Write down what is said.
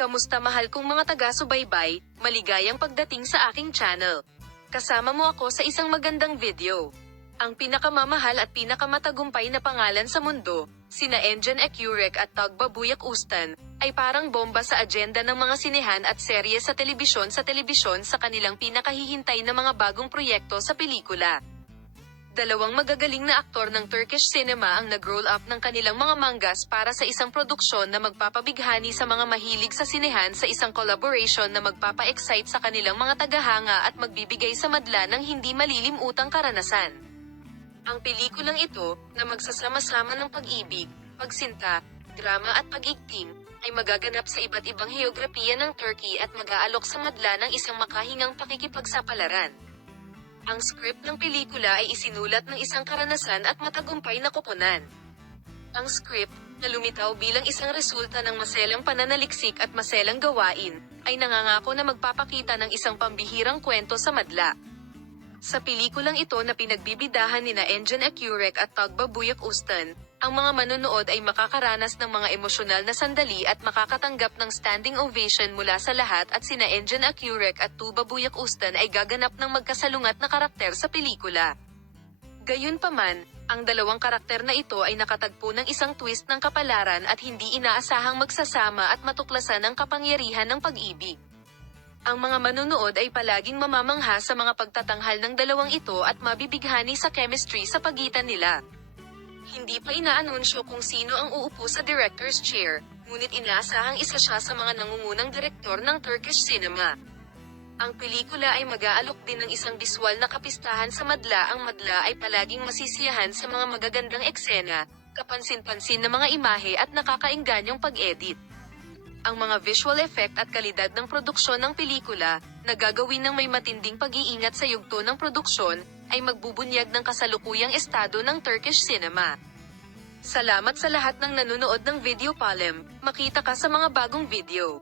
Kamusta mahal kong mga taga-subaybay, maligayang pagdating sa aking channel. Kasama mo ako sa isang magandang video. Ang pinakamamahal at pinakamatagumpay na pangalan sa mundo, sina Engin Ecuric at Tugba Ustan, ay parang bomba sa agenda ng mga sinehan at serye sa telebisyon sa kanilang pinakahihintay na mga bagong proyekto sa pelikula. Dalawang magagaling na aktor ng Turkish cinema ang nag-roll up ng kanilang mga mangas para sa isang produksyon na magpapabighani sa mga mahilig sa sinehan sa isang collaboration na magpapa-excite sa kanilang mga tagahanga at magbibigay sa madla ng hindi malilimutang karanasan. Ang pelikulang ito, na magsasama-sama ng pag-ibig, pagsinta, drama at pag-igting, ay magaganap sa iba't ibang heograpiya ng Turkey at mag-aalok sa madla ng isang makahingang pakikipagsapalaran. Ang script ng pelikula ay isinulat ng isang karanasan at matagumpay na koponan. Ang script, na lumitaw bilang isang resulta ng maselang pananaliksik at maselang gawain, ay nangangako na magpapakita ng isang pambihirang kwento sa madla. Sa pelikulang ito na pinagbibidahan nina Engin Ecuric at Tugba Ustan, ang mga manonood ay makakaranas ng mga emosyonal na sandali at makakatanggap ng standing ovation mula sa lahat at sina Engin Ecuric at Tugba Ustan ay gaganap ng magkasalungat na karakter sa pelikula. Gayunpaman, ang dalawang karakter na ito ay nakatagpo ng isang twist ng kapalaran at hindi inaasahang magsasama at matuklasan ang kapangyarihan ng pag-ibig. Ang mga manonood ay palaging mamamangha sa mga pagtatanghal ng dalawang ito at mabibighani sa chemistry sa pagitan nila. Hindi pa inaanunsyo kung sino ang uupo sa director's chair, ngunit inaasahang isa siya sa mga nangungunang direktor ng Turkish cinema. Ang pelikula ay mag-aalok din ng isang biswal na kapistahan sa madla. Ang madla ay palaging masisiyahan sa mga magagandang eksena, kapansin-pansin na mga imahe at nakakaingganyong pag-edit. Ang mga visual effect at kalidad ng produksyon ng pelikula, na gagawin ng may matinding pag-iingat sa yugto ng produksyon, ay magbubunyag ng kasalukuyang estado ng Turkish cinema. Salamat sa lahat ng nanonood ng Video Palem, makita ka sa mga bagong video.